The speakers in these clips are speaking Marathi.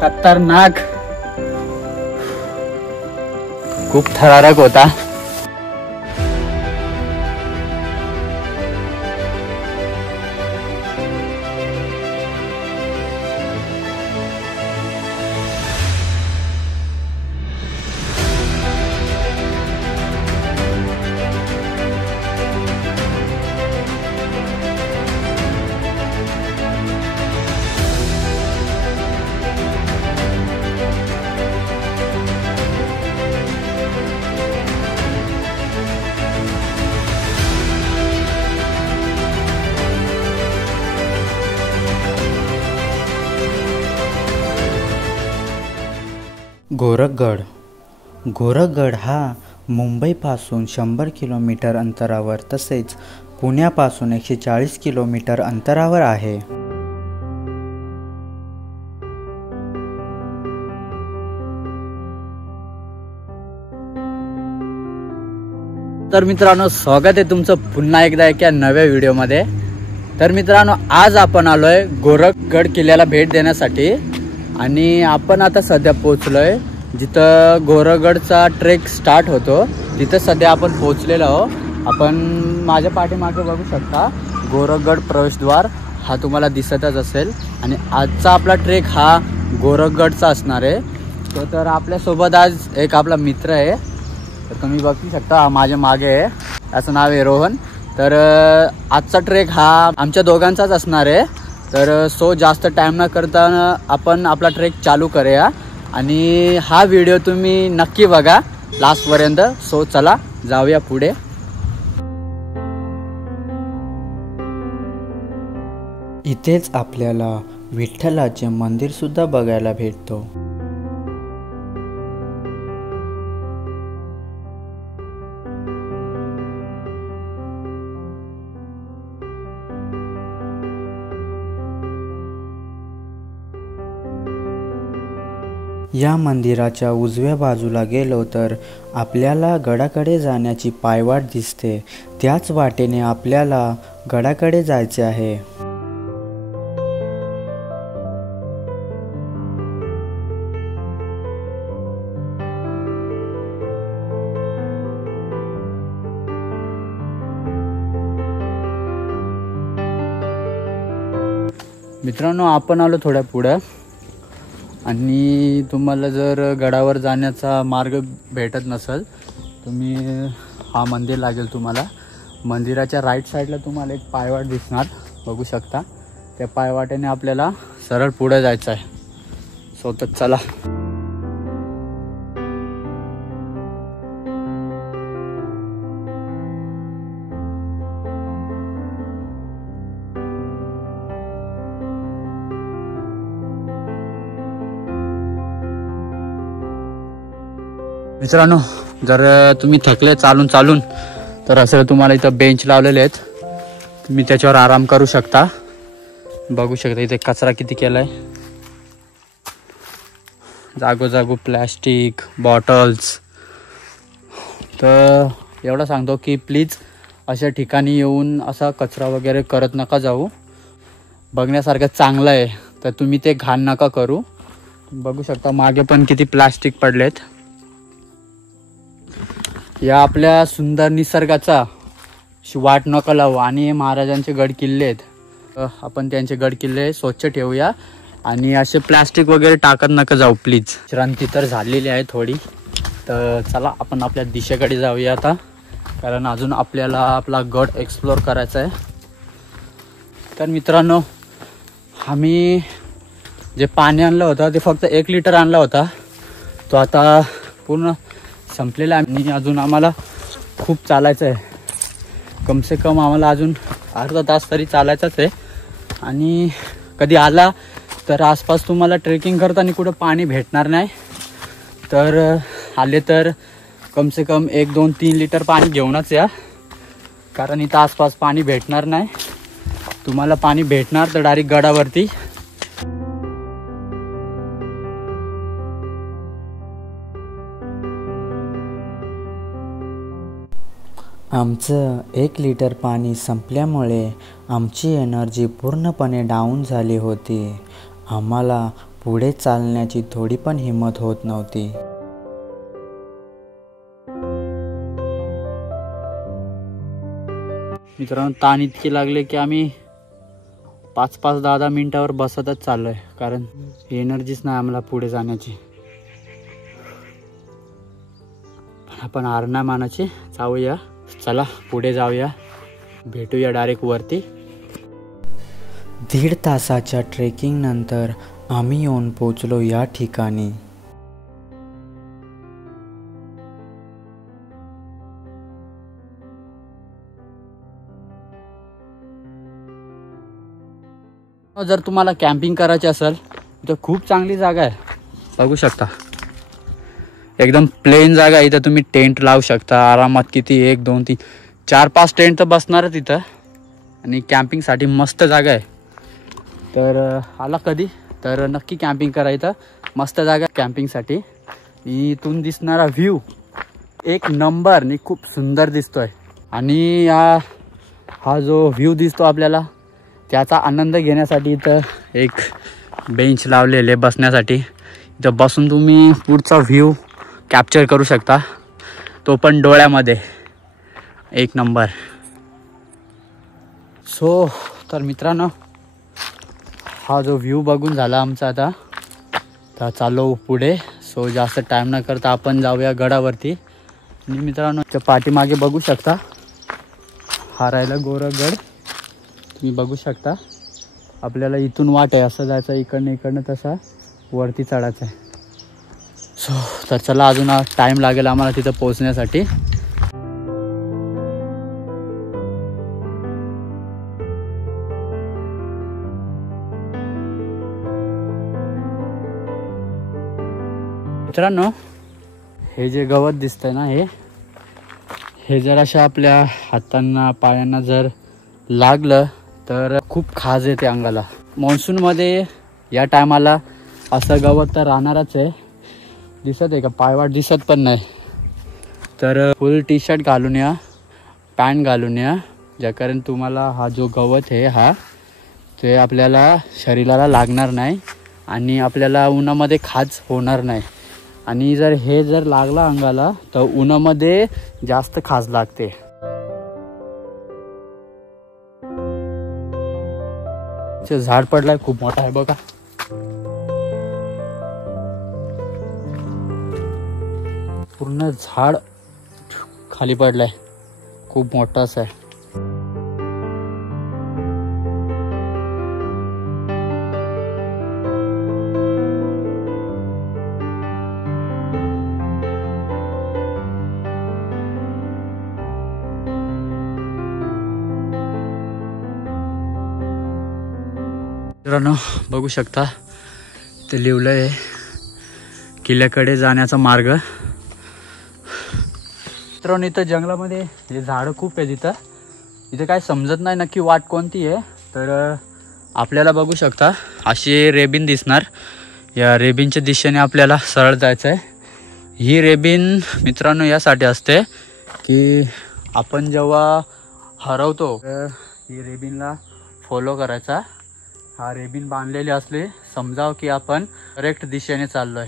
खतरनाक खूप थरारक होता। गोरखगड हा मुंबईपासून 100 किलोमीटर अंतरावर तसेच पुण्यापासून 140 किलोमीटर अंतरावर आहे। तर मित्रांनो, स्वागत आहे तुमचं पुन्हा एकदा एका नव्या व्हिडिओमध्ये। तर मित्रांनो, आज आपण आलोय गोरखगड किल्ल्याला भेट देण्यासाठी आणि आपण आता सध्या पोहोचलोय जिथं गोरखगडचा ट्रेक स्टार्ट होतो, तिथं सध्या आपण पोहोचलेलो आहोत। आपण माझ्या पाठीमागे बघू शकता गोरखगड प्रवेशद्वार हा तुम्हाला दिसतच असेल आणि आजचा आपला ट्रेक हा गोरखगडचा असणार आहे। तर आपल्यासोबत आज एक आपला मित्र आहे, तर तुम्ही बघू शकता माझ्या मागे आहे, त्याचं नाव आहे रोहन। तर आजचा ट्रेक हा आमच्या दोघांचाच असणार आहे। तर जास्त टाइम न करता आपण आपला ट्रेक चालू करूया आणि हा व्हिडिओ तुम्ही नक्की बघा लास्टपर्यंत। चला जाऊया पुढे। इथेच आपल्याला विठ्ठलाचे मंदिर सुद्धा बघायला भेटतो। या मंदिराच्या उजव्या बाजूला गेलो तर आपल्याला गडाकडे जाण्याची पायवाट दिसते, त्याच वाटेने आपल्याला गडाकडे जायचे आहे। मित्रांनो, आपण आलो थोड्या पुढे आणि तुम्हाला जर गडावर जाण्याचा मार्ग भेटत नसेल, तुम्ही हा मंदिर लागेल तुम्हाला। मंदिराच्या राईट साईडला तुम्हाला एक पायवाट दिसणार, बघू शकता। त्या पायवाटेने आपल्याला सरळ पुढे जायचं आहे। तर चला। मित्रांनो, जर तुम्ही थकले चालून तर असं तुम्हाला इथं बेंच लावलेले आहेत, तुम्ही त्याच्यावर आराम करू शकता। बघू शकता इथे कचरा किती केलाय, जागोजागो प्लॅस्टिक बॉटल्स। तर एवढं सांगतो की प्लीज अशा ठिकाणी येऊन असा कचरा वगैरे करत नका जाऊ। बघण्यासारखं चांगलं आहे, तर तुम्ही ते घाण नका करू। बघू शकता मागे पण किती प्लॅस्टिक पडलेत। या आपल्या सुंदर निसर्गाचा वाट नका लावू आणि महाराजांचे गड किल्ले आहेत, आपण त्यांचे गड किल्ले स्वच्छ ठेवूया आणि असे प्लॅस्टिक वगैरे टाकत नका जाऊ प्लीज। विश्रांती तर झालेली आहे थोडी, तर चला आपण आपल्या दिशेकडे जाऊया आता, कारण अजून आपल्याला आपला गड एक्सप्लोर करायचा आहे। तर मित्रांनो, आम्ही जे पाणी आणलं होतं ते फक्त 1 लिटर आणला होता, तो आता पूर्ण संपलेला आहे आणि अजून आम्हाला खूप चालायचं आहे। कम से कम आम्हाला अजून अर्धा तास तरी चालायचंच आहे। आणि कधी आला तर आसपास तुम्हाला ट्रेकिंग करताना कुठं पाणी भेटणार नाही, तर आले तर कम से कम 1, 2, 3 लिटर पाणी घेऊनच या, कारण इथं आसपास पाणी भेटणार नाही। तुम्हाला पाणी भेटणार तर डायरेक्ट गडावरती। आमचं 1 लिटर पाणी संपल्यामुळे आमची एनर्जी पूर्णपणे डाऊन झाली होती। आम्हाला पुढे चालण्याची थोडी पण हिंमत होत नव्हती. मित्रांनो, ताण इतके लागले की आम्ही 5-5, 10-10 मिनिटावर बसतच चाललोय, कारण एनर्जीच नाही आम्हाला पुढे जाण्याची. आपण हार नाही मानायची, जाऊया. चला पुढे जाऊया, भेटूया डायरेक्ट वरती. 1.5 तासाच्या ट्रेकिंग नंतर आम्ही येऊन पोचलो या ठिकाणी. जर तुम्हाला कॅम्पिंग करायची असेल तर खूप चांगली जागा आहे, बघू शकता. एकदम प्लेन जागा आहे. इथं तुम्ही टेंट लावू शकता आरामात. किती 1, 2, 3, 4-5 टेंट तर बसणारच इथं. आणि कॅम्पिंगसाठी मस्त जागा आहे. तर आला कधी तर नक्की कॅम्पिंग करायचं. मस्त जागा कॅम्पिंगसाठी. इथून दिसणारा व्ह्यू एक नंबर आणि खूप सुंदर दिसतोय. आणि हा जो व्ह्यू दिसतो आपल्याला, त्याचा आनंद घेण्यासाठी इथं एक बेंच लावलेले बसण्यासाठी. इथं बसून तुम्ही पुढचा व्ह्यू कॅप्चर करू शकता, तो पण डोळ्यामध्ये. एक नंबर. तर मित्रांनो, हा जो व्ह्यू बघून झाला आमचा आता, तर चाललो पुढे. जास्त टाईम न करता आपण जाऊया गडावरती. आणि मित्रांनो, त्या पाठीमागे बघू शकता, हा राहिला गोरगड. तुम्ही बघू शकता. आपल्याला इथून वाट आहे असं जायचं, इकडनं तसा वरती चढायचं आहे. तर चला, अजून टाईम लागेल आम्हाला तिथं पोहोचण्यासाठी. मित्रांनो, हे जे गवत दिसतंय ना, हे जर अशा आपल्या हातांना पायांना जर लागलं तर खूप खाज येते अंगाला. मान्सूनमध्ये या टायमाला असं गवत तर राहणारच आहे. दिसत आहे का? पायवाट दिसत पण नाही. तर फुल टी शर्ट घालून या, पॅन्ट घालून या, ज्या कारण तुम्हाला हा जो गवत आहे ते आपल्याला शरीराला लागणार नाही आणि आपल्याला उन्हामध्ये खाज होणार नाही. आणि जर हे लागला अंगाला तर उन्हामध्ये जास्त खाज लागते. झाड पडलाय, खूप मोठा आहे बघा. पूर्ण झाड खाली पडलाय, खूप मोठाच आहे. मित्रांनो, बघू शकता, ते लिहिलंय किल्ल्याकडे जाण्याचा मार्ग. मित्रांनो, इथं जंगलामध्ये हे झाडं खूप आहे. इथं काय समजत नाही नक्की वाट कोणती आहे. तर आपल्याला बघू शकता अशी रेबीन दिसणार. या रेबीनच्या दिशेने आपल्याला सरळ जायचं आहे. ही रेबीन मित्रांनो यासाठी असते की आपण जेव्हा हरवतो ही रेबीनला फॉलो करायचा. हा रेबीन बांधलेली असली समजाव की आपण करेक्ट दिशेने चाललोय.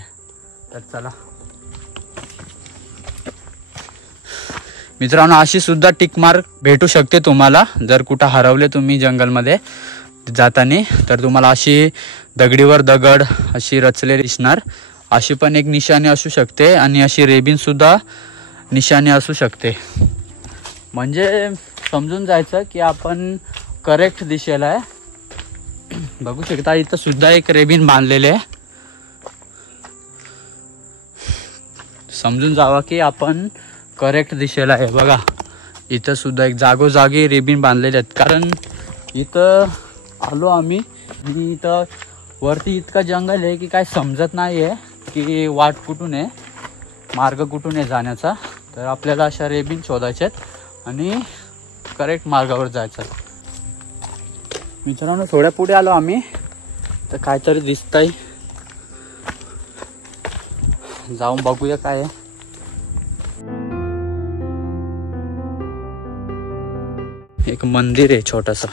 तर चला मित्रांनो, अशी सुद्धा टिक मार्क भेटू शकते तुम्हाला. जर कुठं हरवले तुम्ही जंगलमध्ये जाताना, तर तुम्हाला अशी दगडीवर दगड अशी रचलेली दिसणार. अशी पण एक निशाणी असू शकते आणि अशी रेबीन सुद्धा निशाणी असू शकते. म्हणजे समजून जायचं की आपण करेक्ट दिशेला आहे. बघू शकता, इथं सुद्धा एक रेबीन बांधलेले आहे. समजून जावा की आपण करेक्ट दिशेला आहे. बघा, इथं सुद्धा एक जागोजागी रेबीन बांधलेले आहेत. कारण इथं आलो आम्ही आणि इथं वरती इतकं जंगल आहे की काय समजत नाही आहे की वाट कुठून आहे, मार्ग कुठून आहे जाण्याचा. तर आपल्याला अशा रेबीन शोधायच्या आहेत आणि करेक्ट मार्गावर जायचं. मित्रांनो, थोड्या पुढे आलो आम्ही, तर काहीतरी दिसतंय. जाऊन बघूया काय आहे. एक मंदिर आहे छोटंसं.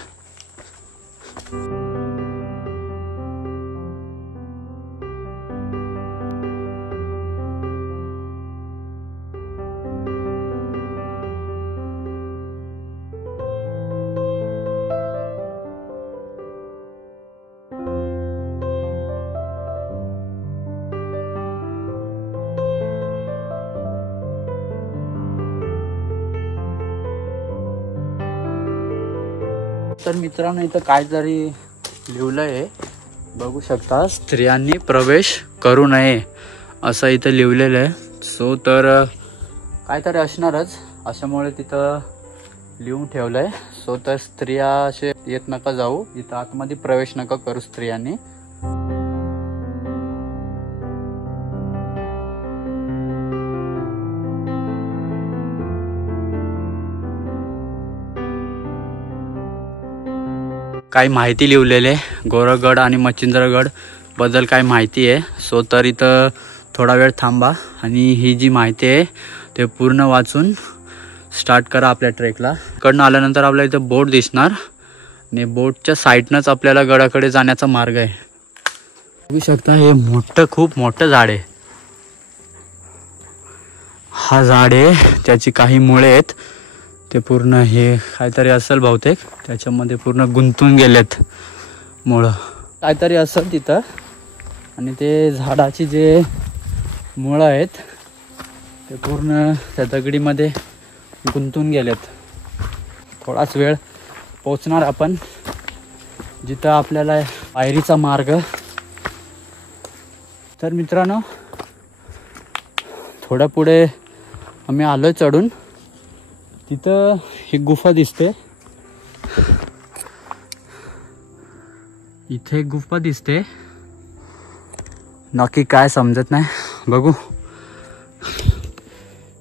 तर मित्रांनो इथं काहीतरी लिहिलंय, बघू शकता, स्त्रियांनी प्रवेश करू नये असं इथं लिहिलेलं आहे. सो तर काहीतरी असणारच, अशामुळे तिथं लिहून ठेवलंय. सो तर स्त्रिया असे येत नका जाऊ, इथं आतमध्ये प्रवेश नका करू स्त्रियांनी. काही माहिती लिहिलेली आहे गोरखगड आणि मच्छिंद्रगड बद्दल काही माहिती आहे. सो तर इथं थोडा वेळ थांबा आणि ही जी माहिती आहे ते पूर्ण वाचून स्टार्ट करा आपल्या ट्रेकला. कडनं आल्यानंतर आपल्याला इथं बोट दिसणार आणि बोटच्या साईडनंच आपल्याला गडाकडे जाण्याचा मार्ग आहे. बघू शकता हे मोठं, खूप मोठं झाड आहे. हा झाड आहे, त्याची काही मुळे आहेत, ते पूर्ण हे काहीतरी असेल बहुतेक, त्याच्यामध्ये पूर्ण गुंतून गेलेत मुळं, काहीतरी असेल तिथं. आणि ते झाडाची जे मुळं आहेत ते पूर्ण त्या दगडीमध्ये गुंतून गेलेत. थोडाच वेळ पोचणार आपण जिथं आपल्याला पायरीचा मार्ग. तर मित्रांनो थोड्या पुढे आम्ही आलोय चढून, तिथं ही गुफा दिसते. इथे गुफा दिसते, नक्की काय समजत नाही, बघू,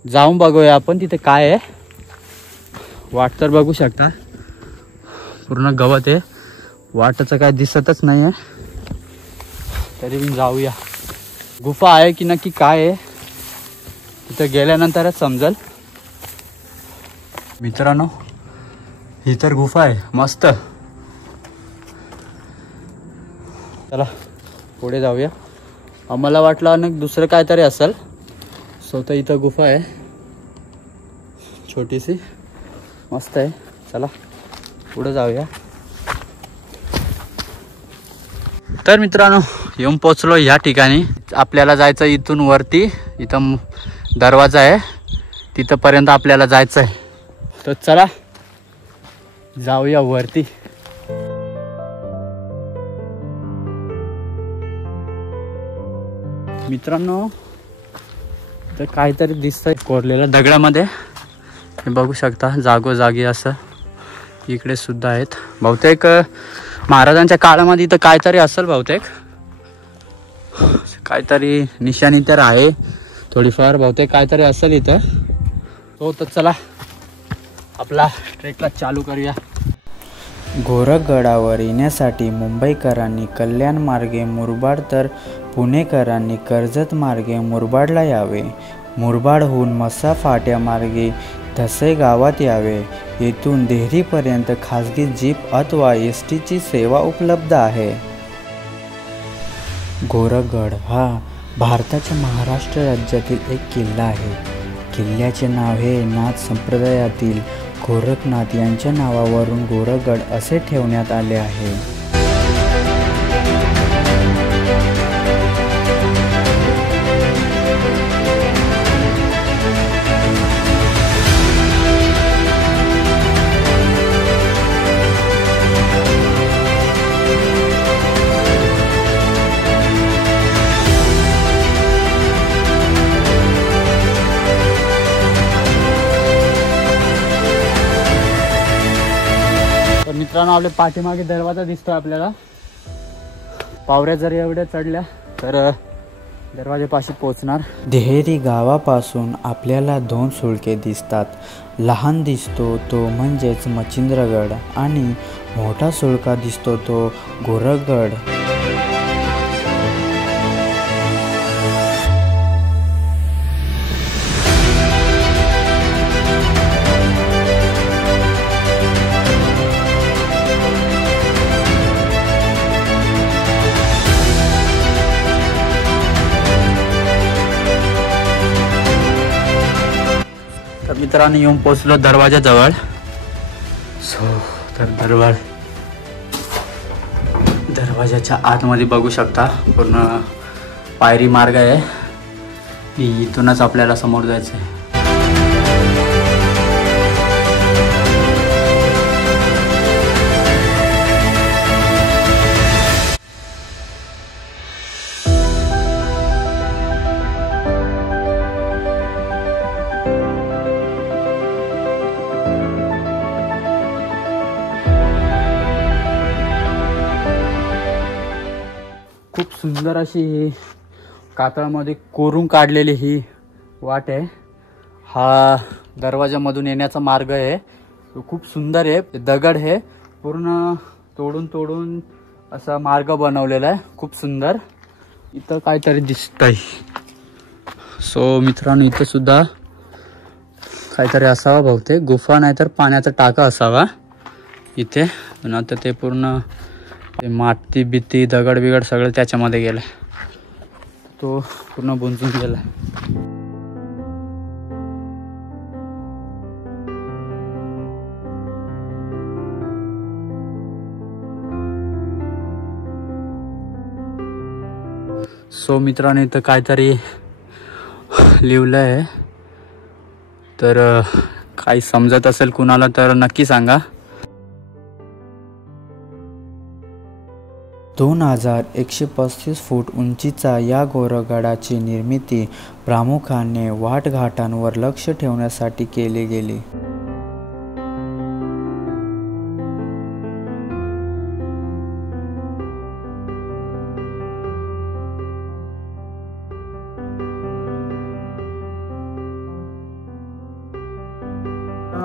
जाऊन बघूया आपण तिथे काय आहे. वाट तर बघू शकता पूर्ण गवत आहे, वाटचं काय दिसतच नाही आहे, तरी पण जाऊया. गुफा आहे की नक्की काय आहे तिथं गेल्यानंतरच समजेल. मित्रांनो ही तर गुफा आहे मस्त. चला पुढे जाऊया. आम्हाला वाटलं अनेक दुसरं काहीतरी असेल. स्वतः इथं गुफा आहे छोटीशी, मस्त आहे. चला पुढे जाऊया. तर मित्रांनो येऊन पोचलो या ठिकाणी. आपल्याला जायचं इथून वरती, इथं दरवाजा आहे, तिथंपर्यंत आपल्याला जायचं आहे. तर चला जाऊया वरती. मित्रांनो तर काहीतरी दिसतंय कोरलेलं दगडामध्ये, हे बघू शकता जागोजागी असं. इकडे सुद्धा आहेत, बहुतेक महाराजांच्या काळामध्ये इथं काहीतरी असेल, बहुतेक काहीतरी निशाणी तर आहे थोडीफार, बहुतेक काहीतरी असेल इथं. तो तर चला आपला ट्रेकला चालू करूया. गोरखगडावर येण्यासाठी मुंबईकरांनी कल्याण मार्गे मुरबाड तर पुणेकरांनी कर्जत मार्गे मुरबाडला यावे. मुरबाडहून मसा फाट्या मार्गे धसे गावात यावे. येथून देहरीपर्यंत खाजगी जीप अथवा एसटीची सेवा उपलब्ध आहे. गोरखगड हा भारताच्या महाराष्ट्र राज्यातील एक किल्ला आहे. किल्ल्याचे नाव हे नाथ संप्रदायातील गोरखनाथ यांच्या नावावरून गोरखगड असे ठेवण्यात आले आहे. मित्रांनो आपल्या पाठीमागे दरवाजा दिसतोय आपल्याला. पावऱ्या जर एवढ्या चढल्या तर दरवाजापाशी पोहोचणार. देहेरी गावापासून आपल्याला 2 सुळके दिसतात. लहान दिसतो तो म्हणजेच मच्छिंद्रगड आणि मोठा सुळका दिसतो तो गोरखगड. मित्रांनो येऊन पोचलो दरवाजाजवळ. तर दरवाजाच्या आतमध्ये बघू शकता पूर्ण पायरी मार्ग आहे. इथूनच आपल्याला समोर जायचं आहे. खूप सुंदर अशी ही कातळामध्ये कोरून काढलेली ही वाट आहे. हा दरवाजामधून येण्याचा मार्ग आहे. तो खूप सुंदर आहे. दगड आहे पूर्ण तोडून असा मार्ग बनवलेला आहे. खूप सुंदर. इथं काहीतरी दिसतंय. सो मित्रांनो इथं सुद्धा काहीतरी असावा बहुतेक. गुफा नाही तर पाण्याचा टाका असावा इथे. पण आता ते पूर्ण माती बिती दगड बिगड सगळं त्याच्यामध्ये गेलं. तो पूर्ण बुंजून गेला. सो मित्रांनो इथं काहीतरी लिहिलं आहे. तर काही समजत असेल कुणाला तर नक्की सांगा. 2135 फूट उंचीचा या गोरगडाची निर्मिती प्रामुख्याने वाटघाटांवर लक्ष ठेवण्यासाठी केली गेली.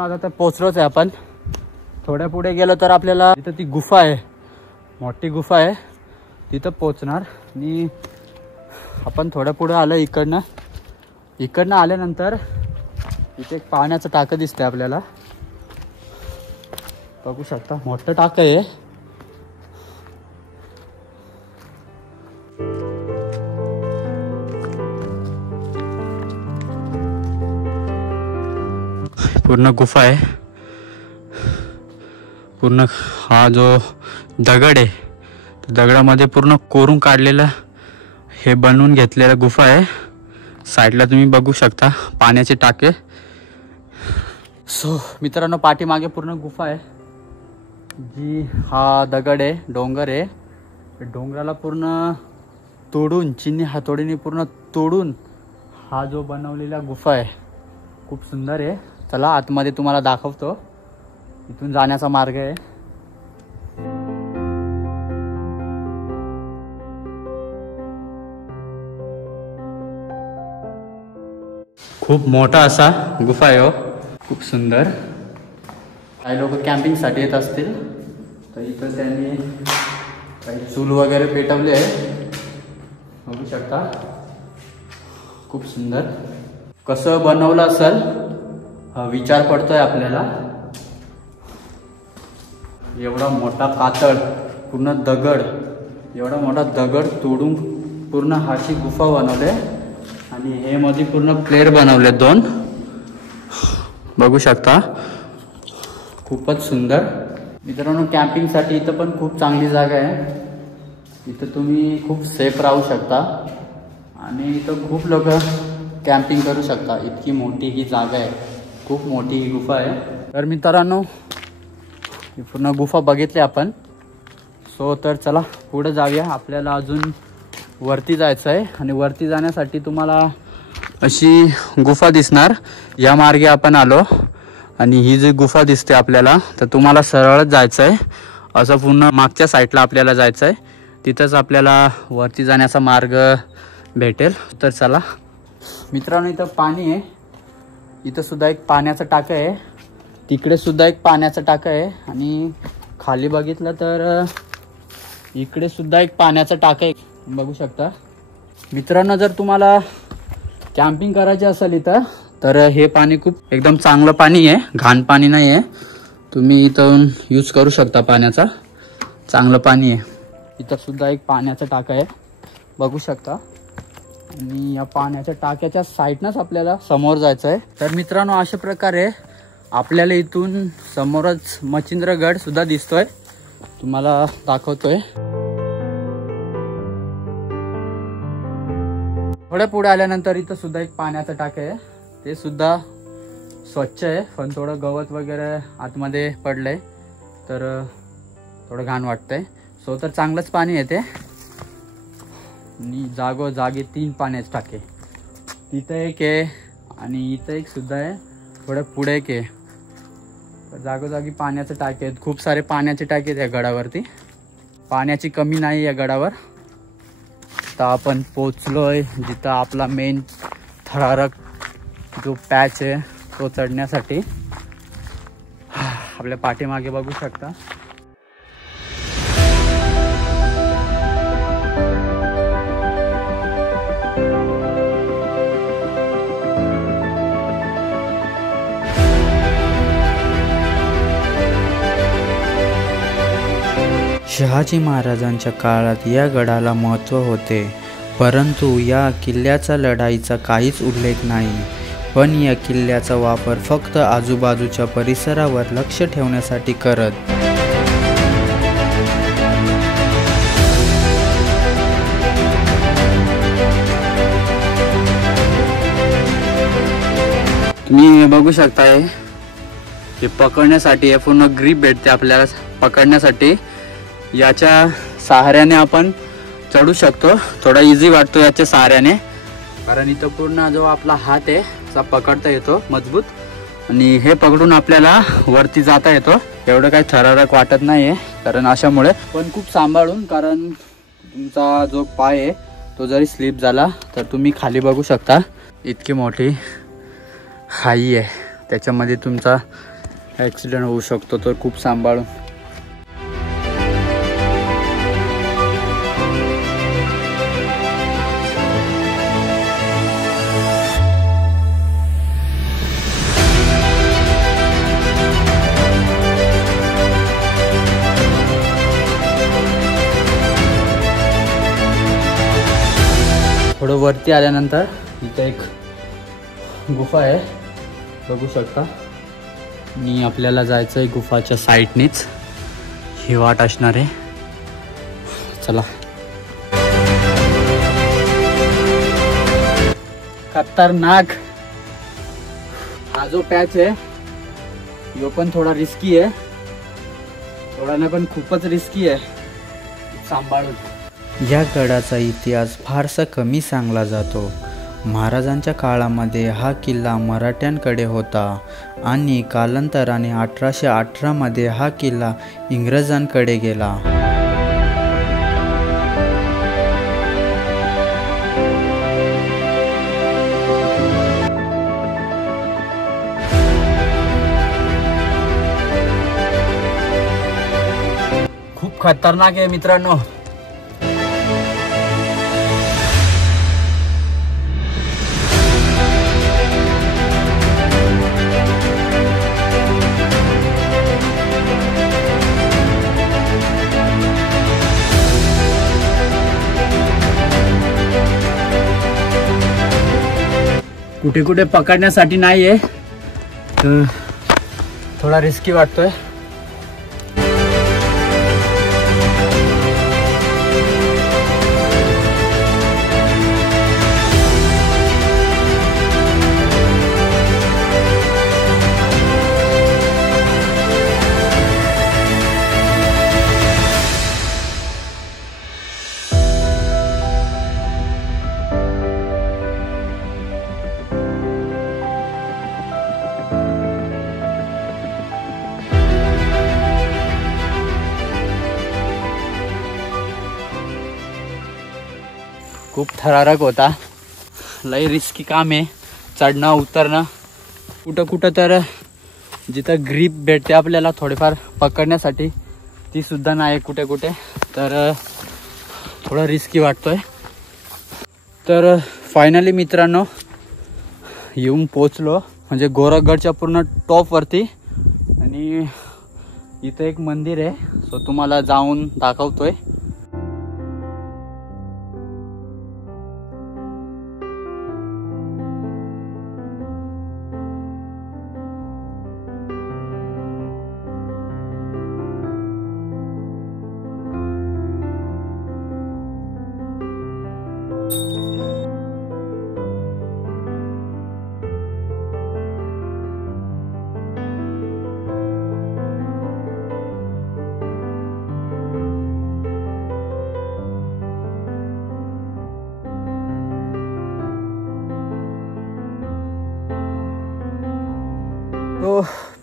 आता पोचलोच आहे आपण. थोड्या पुढे गेलो तर आपल्याला तिथं ती गुफा आहे, मोठी गुफा आहे, तिथं पोचणार. आणि आपण थोड्या पुढे आलो इकडनं आल्यानंतर इथे एक पाण्याचं टाकं दिसतंय आपल्याला. बघू शकता मोठं टाकं आहे. पूर्ण गुफा आहे. पूर्ण हा जो दगड आहे दगडामध्ये पूर्ण कोरून काढलेला हे बनवून घेतलेला गुफा आहे. साईडला तुम्ही बघू शकता पाण्याचे टाके. सो मित्रांनो पाठीमागे पूर्ण गुफा आहे. जी हा दगड आहे, डोंगर आहे. डोंगराला पूर्ण तोडून चिनी हातोडीने पूर्ण तोडून हा जो बनवलेला गुफा आहे खूप सुंदर आहे. चला आतमध्ये तुम्हाला दाखवतो. इथून जाण्याचा मार्ग आहे. खूप मोठा असा गुफा आहे हो. खूप सुंदर. काही लोक कॅम्पिंगसाठी येत असतील तर इथं त्यांनी काही चूल वगैरे पेटवले आहे. बघू शकता खूप सुंदर. कसं बनवलं असेल विचार पडतोय आपल्याला. एवढा मोठा कातळ पूर्ण दगड, एवढा मोठा दगड तोडून पूर्ण हाची गुफा बनवले. आणि हे मध्ये पूर्ण प्लेयर बनवले 2. बघू शकता खूपच सुंदर. मित्रांनो कॅम्पिंगसाठी इथं पण खूप चांगली जागा आहे. इथं तुम्ही खूप सेफ राहू शकता आणि इथं खूप लोक कॅम्पिंग करू शकता. इतकी मोठी ही जागा आहे. खूप मोठी ही गुफा आहे. तर मित्रांनो ही पूर्ण गुफा बघितली आपण. सो तर चला पुढे जाऊया. आपल्याला अजून वरती जायचं आहे आणि वरती जाण्यासाठी तुम्हाला अशी गुफा दिसणार. या मार्गे आपण आलो आणि ही जी गुफा दिसते आपल्याला तर तुम्हाला सरळच जायचं आहे. असं पूर्ण मागच्या साईडला आपल्याला जायचं आहे. तिथंच आपल्याला वरती जाण्याचा मार्ग भेटेल. तर चला मित्रांनो इथं पाणी आहे. इथं सुद्धा एक पाण्याचं टाकं आहे. तिकडे सुद्धा एक पाण्याचं टाकं आहे आणि खाली बघितलं तर इकडे सुद्धा एक पाण्याचं टाकं आहे. बघू शकता मित्रांनो. जर तुम्हाला कॅम्पिंग करायचे असेल इथं तर हे पाणी खूप एकदम चांगलं पाणी आहे. घाण पाणी नाही आहे. तुम्ही इथून यूज करू शकता. पाण्याचा चांगलं पाणी आहे. इथं सुद्धा एक पाण्याचं टाकं आहे. बघू शकता. आणि या पाण्याच्या टाक्याच्या साईडनंच आपल्याला समोर जायचं आहे. तर मित्रांनो अशा प्रकारे आपल्याला इथून समोरच मच्छिंद्रगड सुद्धा दिसतोय. तुम्हाला दाखवतोय. थोड्या पुढे आल्यानंतर इथं सुद्धा एक पाण्याचं टाकं आहे. ते सुद्धा स्वच्छ आहे पण थोडं गवत वगैरे आतमध्ये पडलंय तर थोडं घाण वाटतंय. सो तर चांगलंच पाणी येते. आणि जागोजागी 3 पाण्याचे टाके. तिथं एक आहे आणि इथं एक सुद्धा आहे. थोडं पुढे एक आहे. तर जागोजागी पाण्याचे टाके आहेत. खूप सारे पाण्याचे टाके आहेत या गडावरती. पाण्याची कमी नाही या गडावर. आता आपण पोचलोय जिथं आपला मेन थरारक जो पॅच आहे तो चढण्यासाठी. आपल्या पाठीमागे बघू शकता. शहाजी महाराजांच्या काळात या गडाला महत्त्व होते, परंतु या किल्ल्याचा लढाईचा काहीच उल्लेख नाही. पण या किल्ल्याचा वापर फक्त आजूबाजूच्या परिसरावर लक्ष ठेवण्यासाठी करत. तुम्ही बघू शकताय हे पकडण्यासाठी हे पूर्ण ग्रीप भेटते आपल्याला पकडण्यासाठी. याच्या सहाऱ्याने आपण चढू शकतो. थोडा इझी वाटतो याच्या सहाऱ्याने, कारण इथं पूर्ण जो आपला हात आहे असा पकडता येतो मजबूत, आणि हे पकडून आपल्याला वरती जाता येतो. एवढं काही थरारक वाटत नाही आहे कारण अशामुळे, पण खूप सांभाळून, कारण तुमचा जो पाय आहे तो जरी स्लिप झाला तर तुम्ही खाली बघू शकता. इतकी मोठी खाई आहे, त्याच्यामध्ये तुमचा ॲक्सिडेंट होऊ शकतो, तर खूप सांभाळून. थोडं वरती आल्यानंतर इथे एक गुफा आहे बघू शकता, आणि आपल्याला जायचं आहे गुफाच्या साईडनीच. ही वाट असणार आहे. चला. खतरनाक हा जो पॅच आहे यो पण थोडा रिस्की आहे, थोडा नाही पण खूपच रिस्की आहे. सांभाळून. या गडाचा इतिहास फारसा कमी सांगला जातो. महाराजांच्या काळामध्ये हा किल्ला मराठ्यांकडे होता आणि कालांतराने 1818 मध्ये हा किल्ला इंग्रजांकडे गेला. खूप खतरनाक आहे मित्रांनो. कुठे कुठे पकडण्यासाठी नाही आहे, तर थोडा रिस्की वाटतोय. खूप थरारक होता, लई रिस्की काम आहे चढणं उतरणं. कुठं कुठं तर जिथं ग्रीप भेटते आपल्याला थोडेफार पकडण्यासाठी ती सुद्धा नाही कुठे कुठे, तर थोडं रिस्की वाटतोय. तर फायनली मित्रांनो येऊन पोचलो, म्हणजे गोरखगडच्या पूर्ण टॉपवरती. आणि इथं एक मंदिर आहे, सो तुम्हाला जाऊन दाखवतोय.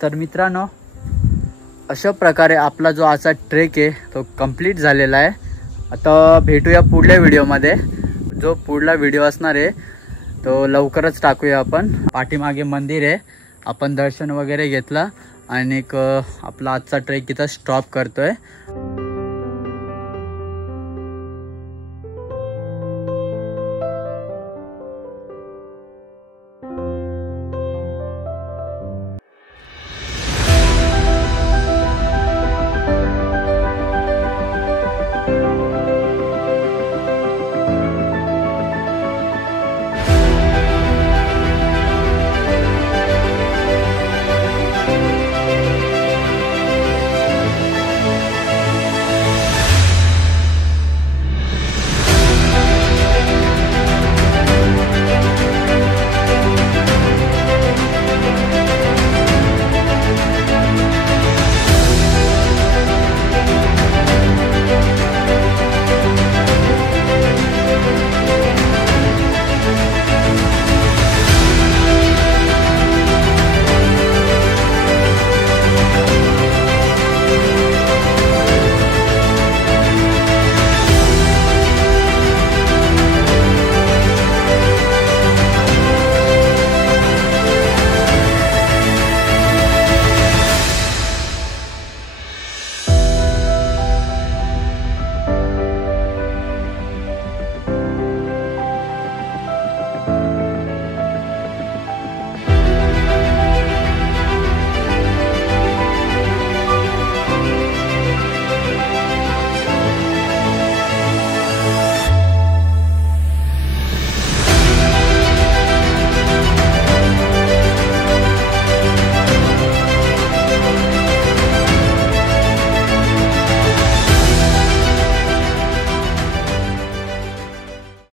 तर मित्रांनो अशा प्रकारे आपला जो आजचा ट्रेक आहे तो कंप्लीट झालेला आहे. आता भेटूया पुढल्या व्हिडिओमध्ये. जो पुढला व्हिडिओ असणार आहे तो लवकरच टाकूया आपण. पाठीमागे मंदिर आहे, आपण दर्शन वगैरे घेतला आणि आपला आजचा ट्रेक इथं स्टॉप करतोय.